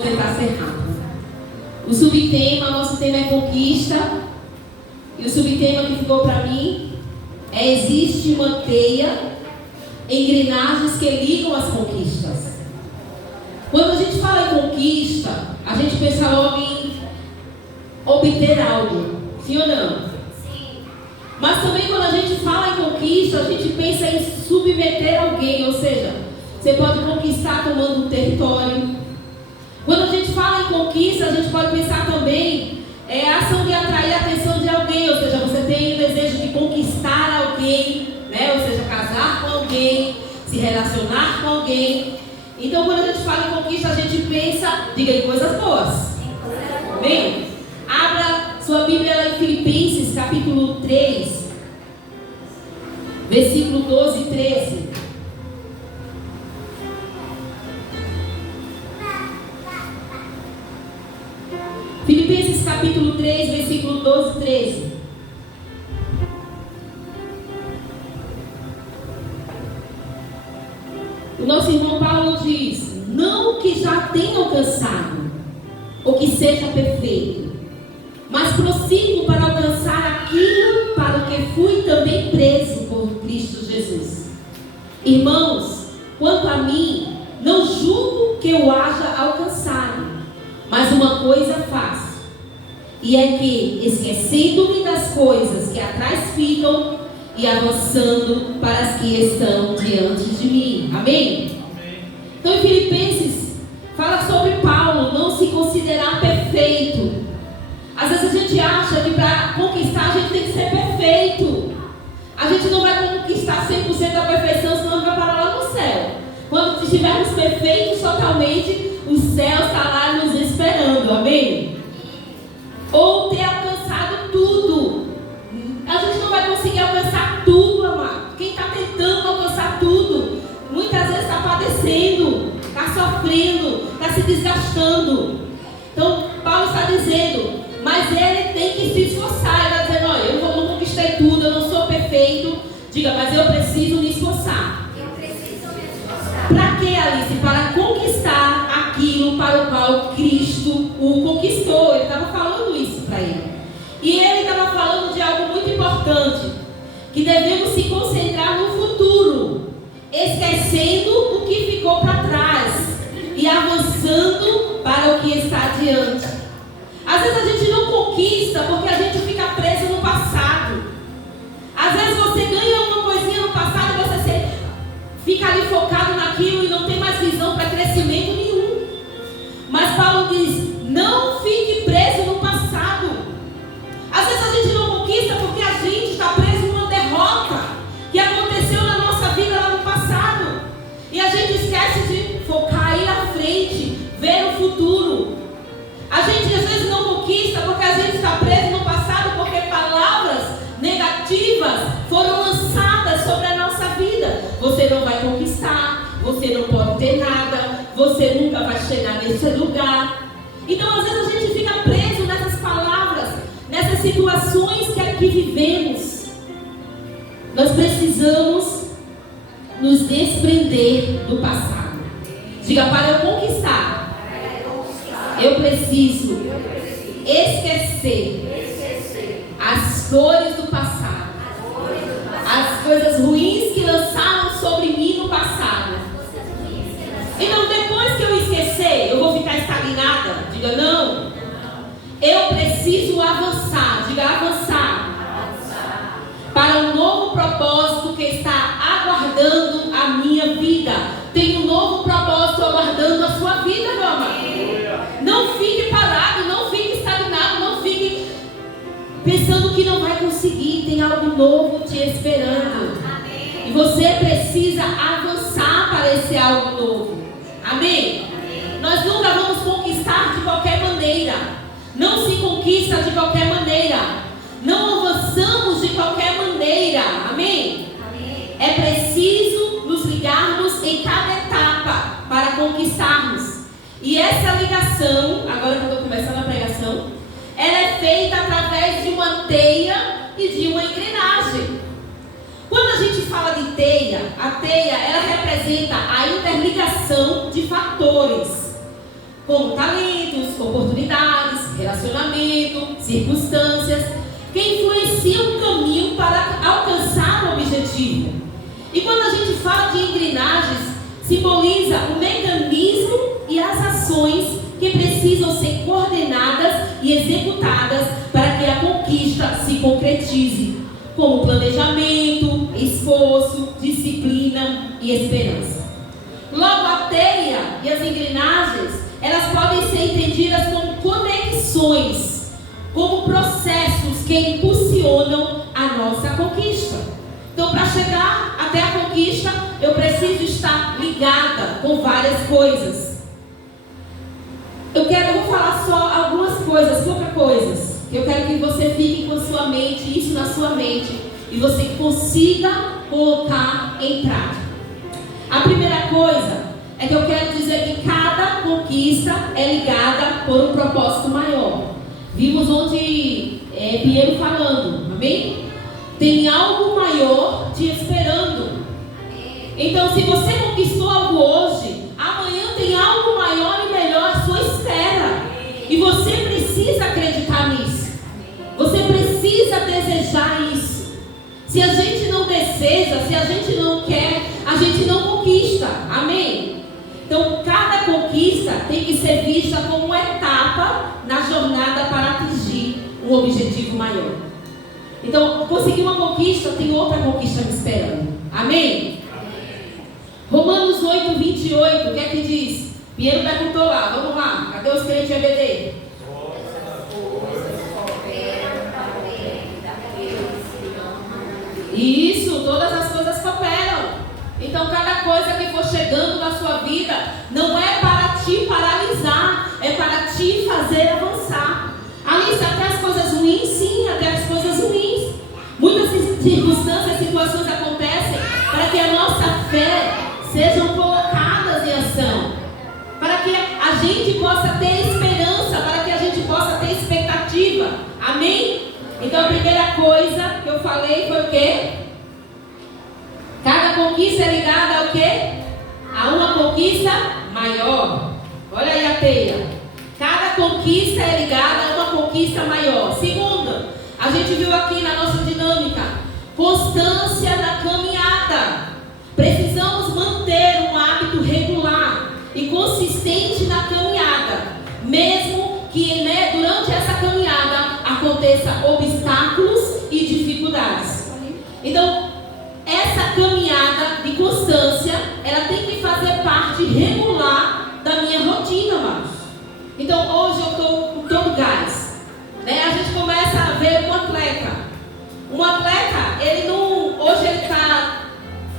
tentar ser rápido. O subtema, nosso tema é conquista. E o subtema que ficou para mim é: existe uma teia, engrenagens que ligam as conquistas. Quando a gente fala em conquista, a gente pensa logo em obter algo, sim ou não? Sim. Mas também quando a gente fala em conquista, a gente pensa em submeter alguém, ou seja, você pode conquistar tomando um território. Quando a gente fala em conquista, a gente pode pensar também a ação de atrair a atenção de alguém, ou seja, você tem o desejo de conquistar alguém, né? Ou seja, casar com alguém, se relacionar com alguém. Então, quando a gente fala em conquista, a gente pensa, diga em coisas boas. Bem, abra sua Bíblia em Filipenses, capítulo 3, versículo 12 e 13. Filipenses capítulo 3, versículo 12 e 13. O nosso irmão Paulo diz: não que já tenha alcançado, ou que seja perfeito, mas prossigo para alcançar aquilo para o que fui também preso por Cristo Jesus. Irmãos, quanto a mim, não julgo que eu haja alcançado, mas uma coisa faço, e é que, esquecendo-me das coisas que atrás ficam e avançando para as que estão diante de mim. Amém? Amém. Então, em Filipenses, fala sobre Paulo não se considerar perfeito. Às vezes a gente acha que para conquistar a gente tem que ser perfeito. A gente não vai conquistar 100% da perfeição, senão vai parar lá no céu. Quando estivermos perfeitos totalmente, o céu está lá nos esperando. Amém? Ou ter alcançado tudo. A gente não vai conseguir alcançar tudo, amado. Quem está tentando alcançar tudo, muitas vezes está padecendo, está sofrendo, está se desgastando. Então, Paulo está dizendo, mas ele tem que se esforçar. Ele está dizendo, olha, eu não conquistei tudo, eu não sou perfeito. Diga, mas eu preciso me esforçar. Eu preciso me esforçar. Para que, Alice? Para conquistar aquilo para o qual Cristo o conquistou. Ele estava falando isso para ele. E ele estava falando de algo muito importante, que devemos se concentrar no futuro, esquecendo o que ficou para trás e avançando para o que está adiante. Às vezes a gente não conquista porque a gente fica preso no passado. Às vezes você ganha uma coisinha no passado e você fica ali focado naquilo e não tem mais visão para crescimento nenhum. Mas Paulo diz, não fique preso no passado. Às vezes a gente não conquista porque a gente está preso numa derrota que aconteceu na nossa vida lá no passado. E a gente esquece de focar aí à frente, ver o futuro. A gente às vezes não conquista porque a gente está preso no passado, porque palavras negativas foram lançadas sobre a nossa vida. Você não vai conquistar, você não pode ter nada, você nunca vai chegar nesse lugar. Então às vezes a gente fica preso nessas palavras, nessas situações que aqui vivemos. Nós precisamos nos desprender do passado. Diga, para eu conquistar, eu preciso esquecer as dores do passado, as coisas ruins que lançaram sobre mim no passado. Então depois que eu esquecer, eu vou ficar estagnada? Diga, não. Eu preciso avançar. Diga, avançar. Para um novo propósito que está aguardando a minha vida. Tem um novo propósito aguardando a sua vida, meu amado. Não fique parado, não fique estagnado, não fique pensando que não vai conseguir. Tem algo novo te esperando. E você precisa avançar para esse algo novo. Amém? Nós nunca vamos conquistar de qualquer maneira. Não se conquista de qualquer maneira. Não avançamos de qualquer maneira. Amém? Amém. É preciso nos ligarmos em cada etapa para conquistarmos. E essa ligação, agora que eu estou começando a pregação, ela é feita através de uma teia e de uma engrenagem. Quando a gente fala de teia, a teia ela representa a interligação de fatores. como talentos, oportunidades, relacionamento, circunstâncias, que influenciam o caminho para alcançar o objetivo. E quando a gente fala de engrenagens, simboliza o mecanismo e as ações que precisam ser coordenadas e executadas para que a conquista se concretize, como planejamento, esforço, disciplina e esperança. Logo, a teia e as engrenagens, elas podem ser entendidas como conexões, como processos que impulsionam a nossa conquista. Então, para chegar até a conquista, eu preciso estar ligada com várias coisas. Eu vou falar só algumas coisas, poucas coisas, que eu quero que você fique com sua mente, isso na sua mente, e você consiga colocar em prática. A primeira coisa é que eu quero dizer que cada conquista é ligada por um propósito maior. Vimos onde Pinheiro falando, amém? Tem algo maior te esperando. Então, se você conquistou algo hoje, amanhã tem algo maior e melhor à sua espera. E você precisa acreditar nisso. Você precisa desejar isso. Se a gente não deseja, se a gente não quer, a gente não conquista. Amém? Então, cada conquista tem que ser vista como uma etapa na jornada para atingir um objetivo maior. Então, conseguir uma conquista, tem outra conquista me esperando. Amém? Romanos 8, 28, o que é que diz? Pinheiro perguntou lá, vamos lá, cadê os crentes EBD? Isso, todas as coisas cooperam. Então, cada coisa que for chegando na sua vida, não é para te paralisar, é para te fazer avançar. Alice, até as coisas ruins, sim, até as coisas ruins. Muitas circunstâncias, situações acontecem para que a nossa fé sejam colocadas em ação, para que a gente possa ter esperança, para que a gente possa ter expectativa. Amém? Então, a primeira coisa que eu falei foi o quê? Cada conquista é ligada ao quê? A uma conquista maior. Olha aí a teia. Cada conquista é ligada a uma conquista maior. Segunda, a gente viu aqui na nossa dinâmica, constância na caminhada. Precisamos manter um hábito regular e consistente na caminhada, mesmo que durante essa caminhada aconteça obstáculos e dificuldades. Então, essa caminhada de constância, ela tem que fazer parte regular da minha rotina, amados. Então, hoje eu estou com todo gás, né? A gente começa a ver um atleta. Um atleta, hoje ele está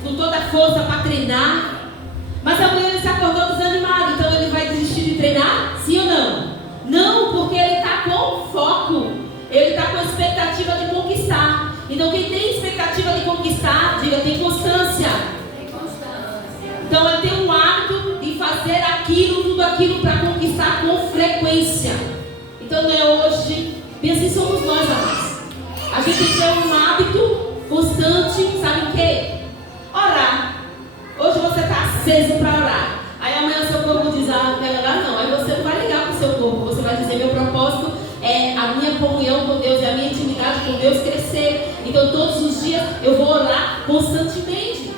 com toda a força para treinar, mas amanhã ele se acordou desanimado, então ele vai desistir de treinar? Sim ou não? Não, porque ele está com foco, ele está com a expectativa de conquistar. Então, quem tem expectativa de conquistar, diga, tem constância. Então, ele tem um hábito de fazer tudo aquilo para conquistar com frequência. Então, não é hoje, e assim somos nós, amados. A gente tem que ter um hábito constante, sabe o quê? Orar. Hoje você está aceso para orar. Aí amanhã o seu corpo diz, não quero orar não. Aí você não vai ligar para o seu corpo. Você vai dizer, meu propósito é a minha comunhão com Deus, é a minha intimidade com Deus crescer. Então todos os dias eu vou orar constantemente.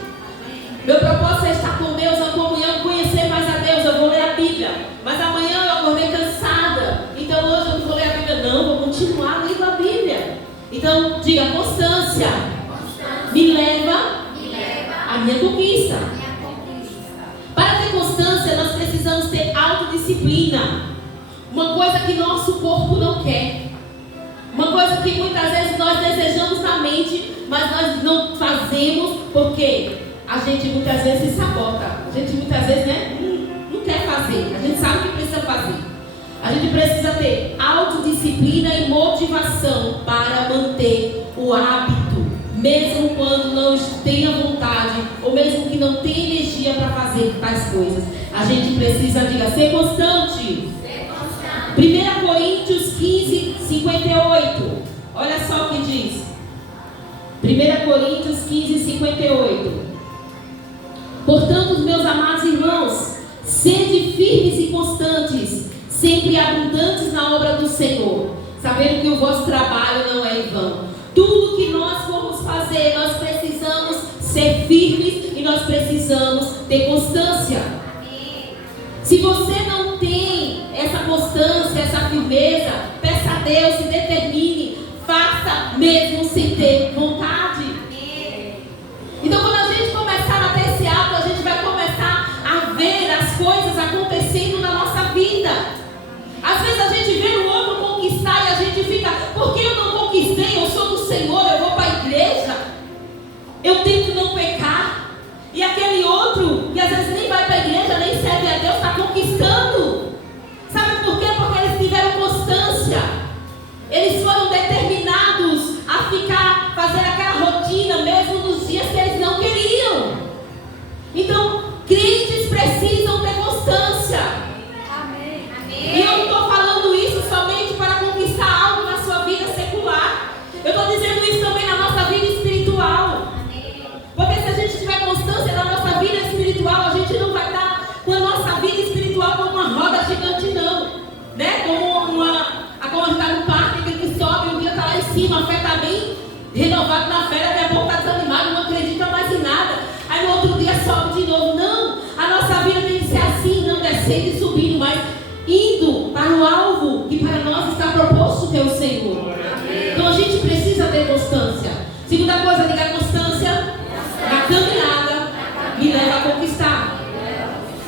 Meu propósito é estar com Deus, a comunhão, conhecer mais a Deus. Eu vou ler a Bíblia. Mas amanhã eu acordei cansada. Então hoje eu não vou ler a Bíblia. Não, vou continuar lendo a Bíblia. Então diga, constância me leva a minha conquista. Para ter constância, nós precisamos ter autodisciplina. Uma coisa que nosso corpo não quer. Uma coisa que muitas vezes nós desejamos na mente, mas nós não fazemos porque a gente muitas vezes se sabota. A gente muitas vezes não quer fazer. A gente sabe o que precisa fazer. A gente precisa ter autodisciplina e motivação para manter o hábito, mesmo quando não tenha vontade, ou mesmo que não tenha energia para fazer tais coisas. A gente precisa, ser constante. 1 Coríntios 15, 58. Olha só o que diz. 1 Coríntios 15, 58. Portanto, meus amados irmãos, sede firmes e constantes, sempre abundantes na obra do Senhor, sabendo que o vosso trabalho não é em vão. Tudo que nós formos fazer, nós precisamos ser firmes e nós precisamos ter constância. Se você não tem essa constância, essa firmeza, peça a Deus, se determine, faça mesmo sem ter vontade. Então, quando a gente começar a ter esse hábito, a gente vai começar a ver as coisas acontecendo na nossa vida. Às vezes a gente vê o outro conquistar e a gente fica, por que eu não conquistei? Eu sou do Senhor, eu vou para a igreja, eu tento não pecar. E aquele outro, que às vezes nem vai para a igreja, nem serve a Deus, está conquistando. Sabe por quê? Porque eles tiveram constância. Eles foram determinados a ficar, fazer aquela rotina, mesmo nos dias que eles não queriam. Então, crentes precisam ter constância. Amém. E eu não estou falando isso somente para conquistar algo na sua vida secular. Eu estou dizendo isso também na nossa vida espiritual. Porque se a gente tiver constância na nossa vida espiritual, a gente não vai estar com a nossa vida espiritual como uma roda gigante, não. Né? Como a gente está no parque, que sobe, um dia está lá em cima, a fé está bem renovada na fé, daqui a pouco está desanimado, não acredita mais em nada. Aí no outro dia sobe de novo. Não, a nossa vida tem que ser assim, não descendo e subindo, mas indo para o alvo que para nós está proposto, que é o Senhor. Então a gente precisa ter constância. Segunda coisa, diga constância na caminhada me leva a conquistar.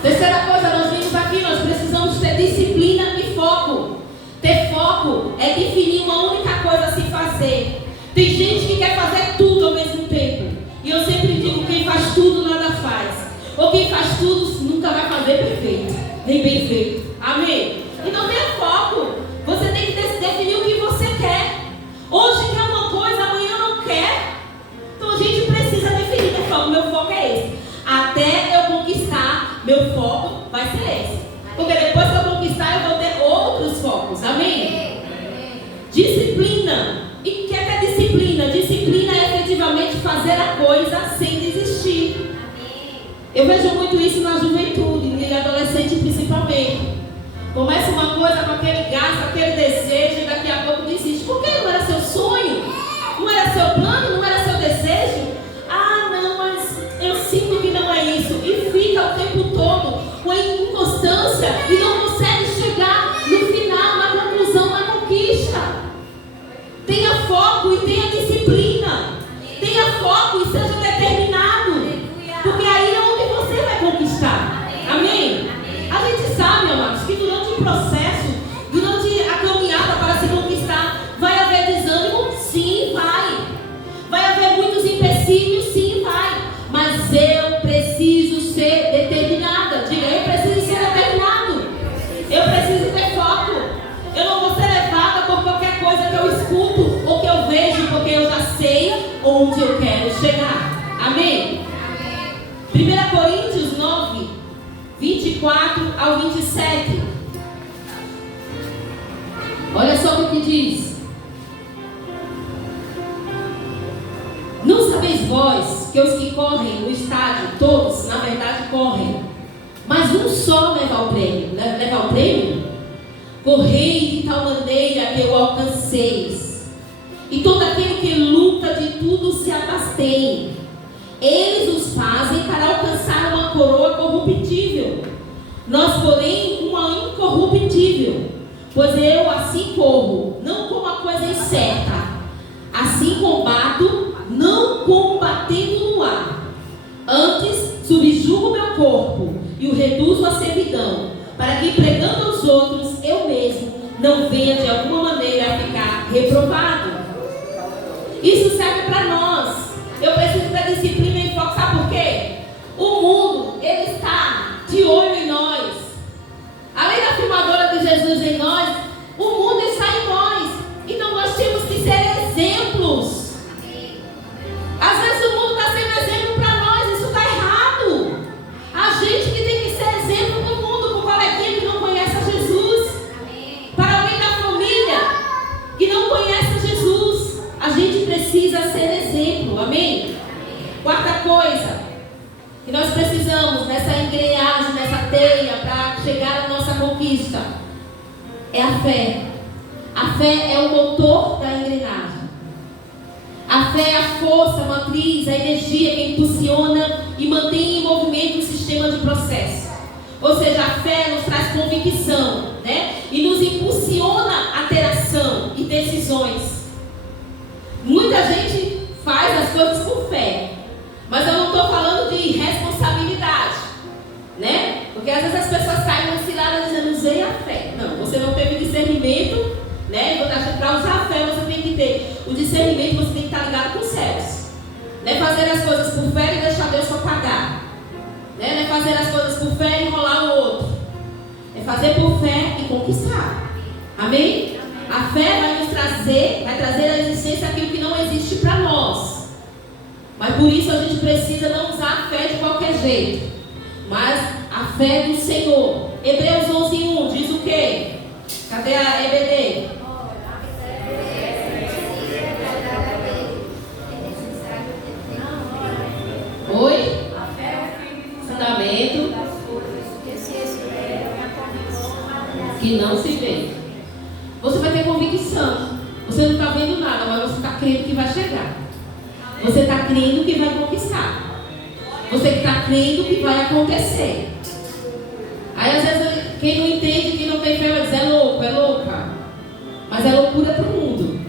Terceira coisa, nós vimos aqui, nós precisamos ter disciplina e foco. Ter foco é definir uma única coisa a se fazer. Tem gente que quer fazer tudo ao mesmo tempo. E eu sempre digo, quem faz tudo nada faz. Ou quem faz tudo nunca vai fazer perfeito, nem bem feito. Amém? Então tenha foco. Você tem que definir o que você quer. Hoje quer uma coisa, amanhã não quer. Então a gente precisa definir o foco. Meu foco é esse. Até eu conquistar, meu foco vai ser esse. Porque depois que eu conquistar, eu vou ter outros focos. Amém? Disciplina. E o que é disciplina? Disciplina é efetivamente fazer a coisa sem desistir. Eu vejo muito isso na juventude, e adolescente principalmente. Começa uma coisa com aquele gasto, aquele desejo, e daqui a pouco desiste. Por que não era seu sonho? Não era seu plano? Não era seu desejo? Ah, não, mas eu sinto que não é isso. E fica o tempo todo com inconstância e não consegue chegar no final, na conclusão, na conquista. Tenha foco e tenha disciplina. Tenha foco e seja determinado. Porque aí é onde você vai conquistar. Amém? A gente sabe, amados, que durante o processo, durante a caminhada para se conquistar, vai haver desânimo? Sim, vai. Vai haver muitos empecilhos? Sim, vai. Mas eu preciso ser determinada. Diga, eu preciso ser determinado. Eu preciso ter foco. Eu não vou ser levada por qualquer coisa que eu escuto ou que eu vejo, porque eu já sei onde eu quero chegar. Amém? 1 Coríntios 9, 24 ao 27. Olha só o que diz. Não sabeis vós que os que correm no estádio, todos, na verdade, correm, mas um só leva o prêmio. Leva o prêmio? Correi de tal maneira que o alcanceis. E todo aquele que luta de tudo se abastém. Eles os fazem para alcançar uma coroa corruptível. Nós, porém, uma incorruptível. Pois eu assim corro, não como a coisa incerta. Assim combato, não combatendo no ar. Antes, subjugo meu corpo e o reduzo à servidão, para que, pregando aos outros, eu mesmo não venha de alguma maneira a ficar reprovado. Isso serve para nós. Eu preciso ter disciplina e foco. Sabe por quê? O mundo, ele está de olho em nós. Além da filmadora de Jesus em nós, o mundo está em nós. Então nós temos que ser exemplos. Às vezes o mundo está sendo exemplo para nós. Isso está errado. A gente que tem que ser exemplo no mundo, para o coleguinha que não conhece a Jesus. é a fé. A fé é o motor da engrenagem. A fé é a força, a matriz, a energia que impulsiona e mantém em movimento o sistema de processo. Ou seja, a fé nos traz convicção, né? E nos impulsiona a ter ação e decisões. Muita gente faz as coisas por fé, mas eu não estou falando de responsabilidade, né? Porque às vezes as pessoas caem na cilada dizendo, usei a fé. Não, você não teve discernimento, né? Para usar a fé você tem que ter o discernimento, você tem que estar ligado com os céus, né? Fazer as coisas por fé e deixar Deus só pagar, né? Não é fazer as coisas por fé e enrolar o outro. É fazer por fé e conquistar. Amém? A fé vai trazer à existência aquilo que não existe para nós. Mas por isso a gente precisa não usar a fé de qualquer jeito, mas a fé do Senhor. Hebreus 11:1 diz o quê? Cadê a EBD? Oi? Fundamento que não se vê. Você vai ter convicção. Você não está vendo nada, mas você está crendo que vai chegar. Você está crendo que vai conquistar. Você está crendo que vai acontecer. Aí às vezes quem não entende, quem não tem fé vai dizer, é louco, é louca. Mas é loucura para o mundo.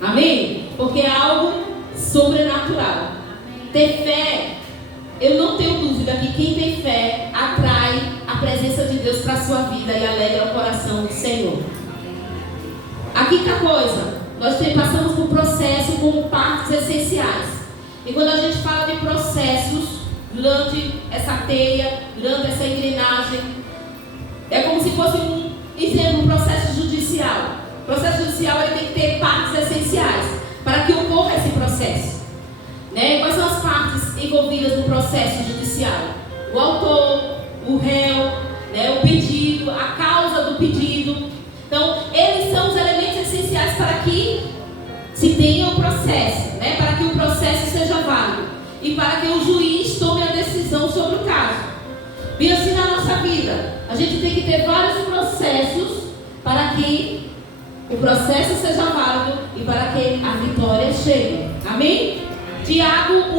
Amém? Porque é algo sobrenatural. Ter fé, eu não tenho dúvida que quem tem fé atrai a presença de Deus para a sua vida e alegra o coração do Senhor. A quinta coisa, nós passamos por processo como partes essenciais. E quando a gente fala de processos, durante essa teia, durante essa engrenagem, é como se fosse um processo judicial. O processo judicial ele tem que ter partes essenciais para que ocorra esse processo. Né? Quais são as partes envolvidas no processo judicial? O autor, o réu, né? O pedido, a causa do pedido. Então, eles são os elementos essenciais para que se tenha o processo, né? Para que o processo seja válido e para que o juiz tome a decisão sobre o caso. E assim na nossa vida, a gente tem que ter vários processos para que o processo seja válido e para que a vitória chegue. Amém? Tiago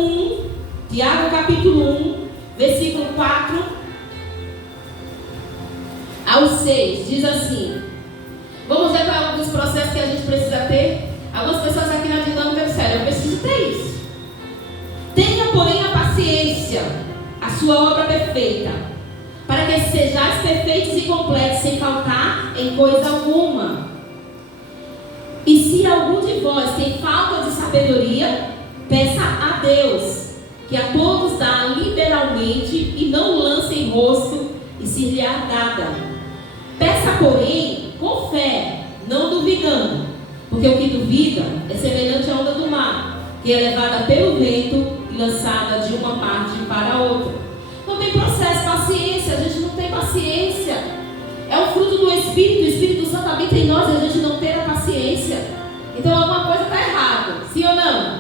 capítulo 1, versículo 4 ao 6, diz assim. Vamos ver para alguns processos que a gente precisa ter. Algumas pessoas aqui na dinâmica disseram, eu preciso ter isso. Tenha, porém, a paciência, a sua obra perfeita, para que sejais perfeitos e completos, sem faltar em coisa alguma. E se algum de vós tem falta de sabedoria, peça a Deus, que a todos dá liberalmente, e não lance em rosto, e se lhe há dada. Peça, porém, com fé, não duvidando, porque o que duvida é semelhante à onda do mar, que é levada pelo vento e lançada de uma parte para a outra. Então tem processo, paciência. A gente não tem paciência. É o fruto do Espírito. O Espírito Santo habita em nós e a gente não tem a paciência. Então alguma coisa está errada, sim ou não?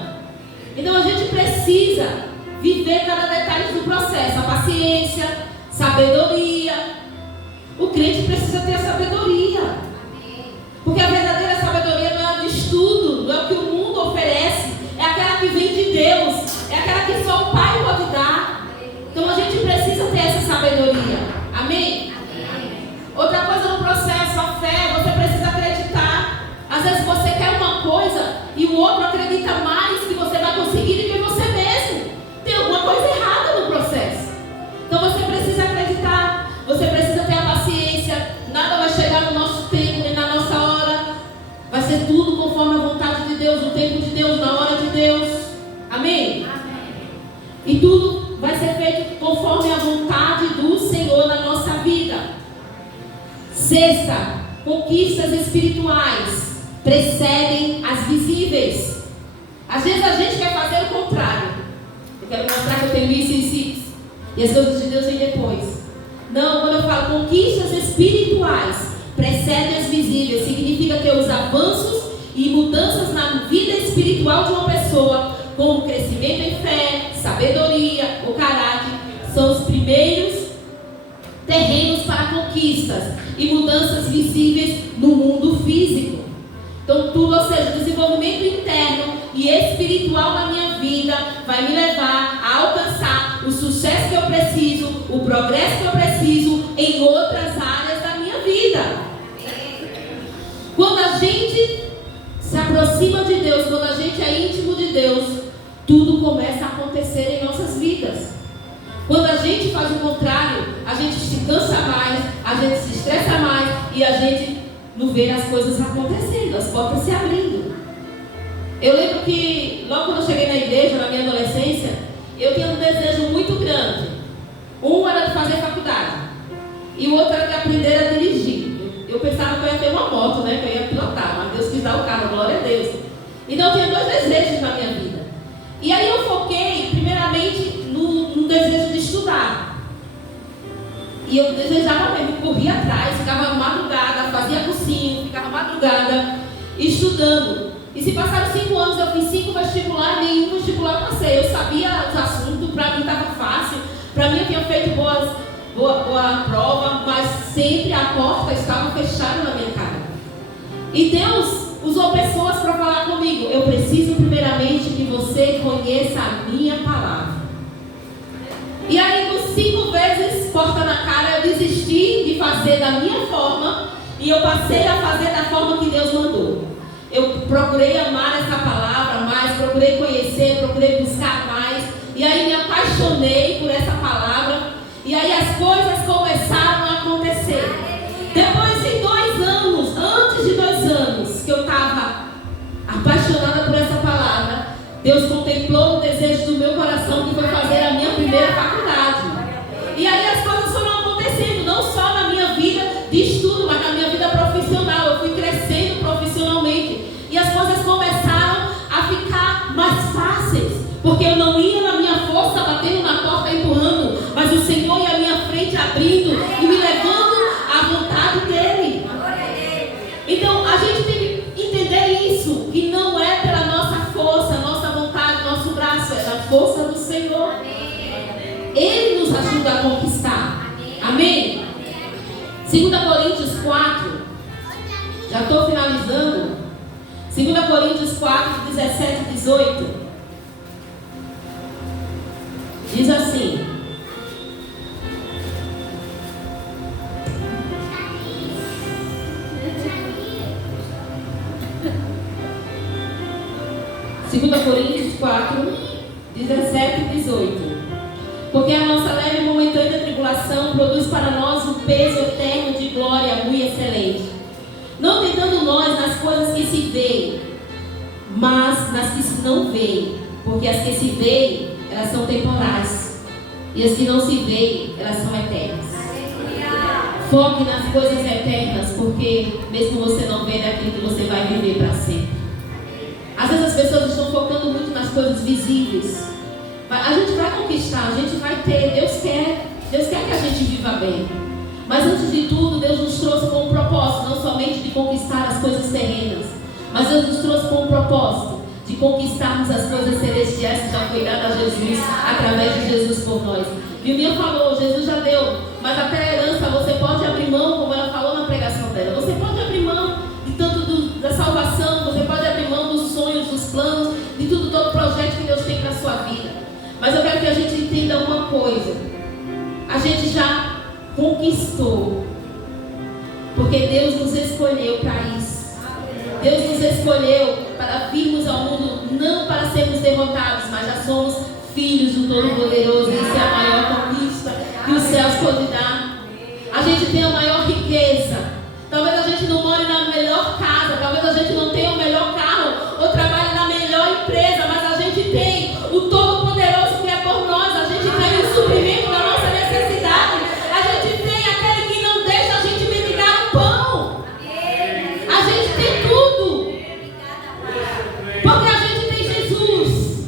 Então a gente precisa viver cada detalhe do processo. A paciência, sabedoria. O crente precisa ter a sabedoria. Porque a verdadeira sabedoria não é de estudo, não é o que o mundo oferece. É aquela que vem de Deus. É aquela que só o Pai pode dar. Então a gente precisa ter essa sabedoria. Amém? Outra coisa no processo, a fé, você precisa acreditar. Às vezes você quer uma coisa e o outro acredita mais que você vai conseguir do que você mesmo. Tem alguma coisa errada no processo. Então você precisa acreditar. Você precisa ter a paciência. Nada vai chegar no nosso tempo nem na nossa hora. Vai ser tudo conforme a vontade de Deus, no tempo de Deus, na hora de Deus. Amém? E tudo vai ser feito conforme a vontade do Senhor na nossa vida. Sexta, conquistas espirituais precedem as visíveis. Às vezes a gente quer fazer o contrário. Eu quero mostrar que eu tenho isso. E as coisas de Deus vêm depois. Não, quando eu falo conquistas espirituais precedem as visíveis, significa que os avanços e mudanças na vida espiritual de uma pessoa, como crescimento em fé, sabedoria, o caráter, são os primeiros terrenos para conquistas e mudanças visíveis e espiritual na minha vida vai me levar a alcançar o sucesso que eu preciso, o progresso que eu preciso em outras áreas da minha vida. Quando a gente se aproxima de Deus, quando a gente é íntimo de Deus, tudo começa a acontecer em nossas vidas. Quando a gente faz o contrário, a gente se cansa mais, a gente se estressa mais e a gente não vê as coisas acontecendo, as portas se abrindo. Eu lembro que logo quando eu cheguei na igreja, na minha adolescência, eu tinha um desejo muito grande. Um era de fazer faculdade e o outro era de aprender a dirigir. Eu pensava que eu ia ter uma moto, né, que eu ia pilotar, mas Deus quis dar o carro, glória a Deus. Então eu tinha 2 desejos na minha vida. E aí eu foquei primeiramente no desejo de estudar. E eu desejava mesmo, corria atrás, ficava madrugada, fazia cursinho, ficava madrugada estudando. E se passaram 5 anos, eu fiz 5 vestibulares, nenhum vestibular eu passei. Eu sabia os assuntos, para mim estava fácil, para mim eu tinha feito boa prova, mas sempre a porta estava fechada na minha cara. E Deus usou pessoas para falar comigo. Eu preciso primeiramente que você conheça a minha palavra. E aí, por 5 vezes, porta na cara, eu desisti de fazer da minha forma e eu passei a fazer da forma que Deus mandou. Eu procurei amar essa palavra mais, procurei conhecer, procurei buscar mais. E aí me apaixonei por essa palavra. E aí as coisas começaram a acontecer. Depois de 2 anos, antes de 2 anos, que eu estava apaixonada por essa palavra, Deus contemplou o desejo do meu coração, que foi fazer a minha primeira faculdade. E aí as coisas foram acontecendo, não só na minha vida de estudo, mas na minha vida profissional. Eu fui crescendo profissionalmente. E as coisas começaram a ficar mais fáceis, porque eu não ia na minha força, batendo na porta, empurrando, mas o Senhor ia à minha frente, abrindo e me levando à vontade dEle. Então a gente tem que entender isso, que não é pela nossa força, nossa vontade, nosso braço, é da força do Senhor. Ele nos ajuda a conquistar. Amém? 2 Coríntios 4, já estou finalizando. 2 Coríntios 4, 17 e 18. Diz assim: Coríntios 4, 17 e 18. Porque a nossa leve e momentânea tribulação produz para nós um peso eterno de glória muito excelente. Não tentando nós nas coisas que se veem, mas nas que se não veem. Porque as que se veem, elas são temporais, e as que não se veem, elas são eternas. Foque nas coisas eternas, porque mesmo você não vê daquilo que você vai viver para sempre. Às vezes as pessoas estão focando muito nas coisas visíveis. A gente vai conquistar, a gente vai ter, Deus quer que a gente viva bem. Mas antes de tudo, Deus nos trouxe com um propósito, não somente de conquistar as coisas terrenas, mas Deus nos trouxe com um propósito de conquistarmos as coisas celestiais que já foi dada a Jesus, através de Jesus por nós. Vivinha falou, Jesus já deu, mas até a herança você pode abrir mão, como ela falou na pregação dela. Você pode abrir mão de tanto da salvação, você pode abrir mão dos sonhos, dos planos, de tudo, todo projeto que Deus tem para a sua vida. Mas eu quero que a gente entenda uma coisa: a gente já conquistou, porque Deus nos escolheu para isso. Deus nos escolheu para virmos ao mundo não para sermos derrotados, mas já somos filhos do Todo-Poderoso. Isso é a maior conquista que os céus podem dar. A gente tem a maior riqueza. Talvez a gente não more na melhor casa, talvez a gente não tenha o melhor carro ou trabalhe na melhor empresa, mas a gente tem o Todo-Poderoso que é por nós. A gente tem o suprimento da nossa necessidade. A gente tem aquele que não deixa a gente mendigar o pão. A gente tem tudo, porque a gente tem Jesus.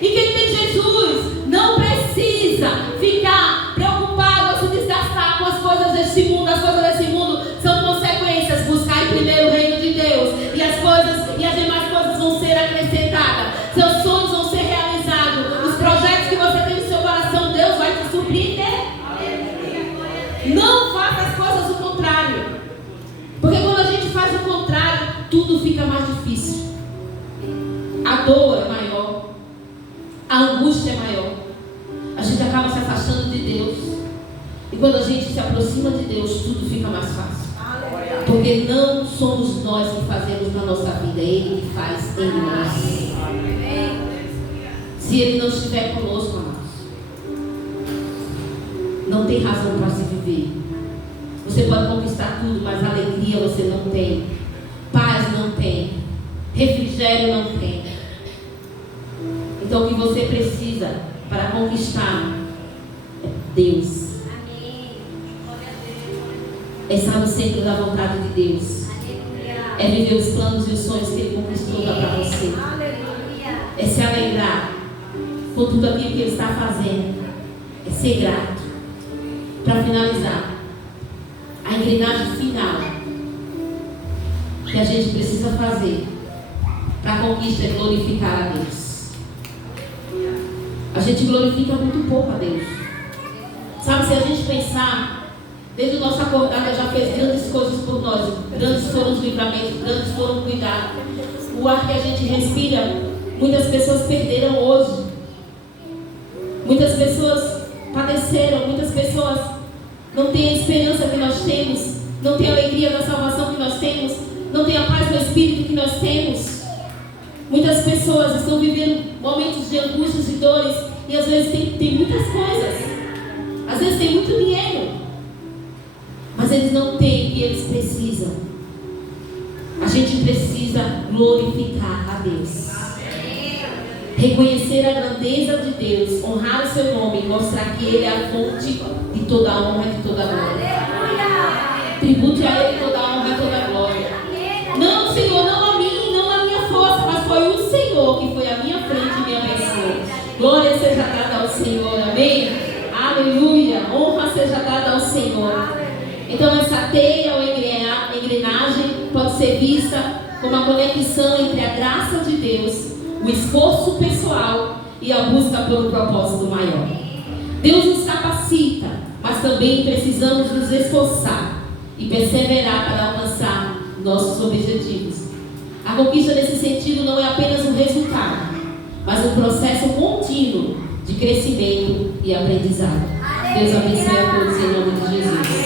E quem tem Jesus não precisa ficar preocupado ou se desgastar com as coisas desse mundo. As coisas desse mundo são consequências. Buscar em primeiro o reino de Deus Porque não somos nós que fazemos na nossa vida, é Ele que faz em nós. Se Ele não estiver conosco, amados, não tem razão para se viver. Você pode conquistar tudo, mas alegria você não tem, paz não tem, refrigério não tem. Então o que você precisa para conquistar é Deus. É estar no centro da vontade de Deus. É viver os planos e os sonhos que Ele conquistou para você. É se alegrar com tudo aquilo que Ele está fazendo. É ser grato. Para finalizar, a engrenagem final que a gente precisa fazer para a conquista é glorificar a Deus. A gente glorifica muito pouco a Deus. Sabe, se a gente pensar, desde o nosso acordar, Deus já fez grandes coisas por nós. Grandes foram os livramentos, grandes foram o cuidado. O ar que a gente respira, muitas pessoas perderam hoje. Muitas pessoas padeceram, muitas pessoas não têm a esperança que nós temos, não têm a alegria da salvação que nós temos, não têm a paz do Espírito que nós temos. Muitas pessoas estão vivendo momentos de angústias e dores, e às vezes tem muitas coisas, às vezes tem muito dinheiro, mas eles não têm o que eles precisam. A gente precisa glorificar a Deus, reconhecer a grandeza de Deus, honrar o seu nome e mostrar que Ele é a fonte de toda a honra e de toda a glória. Tribute a Ele toda a honra e toda a glória. Não, Senhor, não a mim, não a minha força, mas foi o Senhor que foi à minha frente e me abençoou. Glória seja dada ao Senhor, amém? Aleluia, honra seja dada ao Senhor. Então essa teia ou engrenagem pode ser vista como a conexão entre a graça de Deus, o esforço pessoal e a busca por um propósito maior. Deus nos capacita, mas também precisamos nos esforçar e perseverar para alcançar nossos objetivos. A conquista nesse sentido não é apenas um resultado, mas um processo contínuo de crescimento e aprendizado. Deus abençoe a todos em nome de Jesus.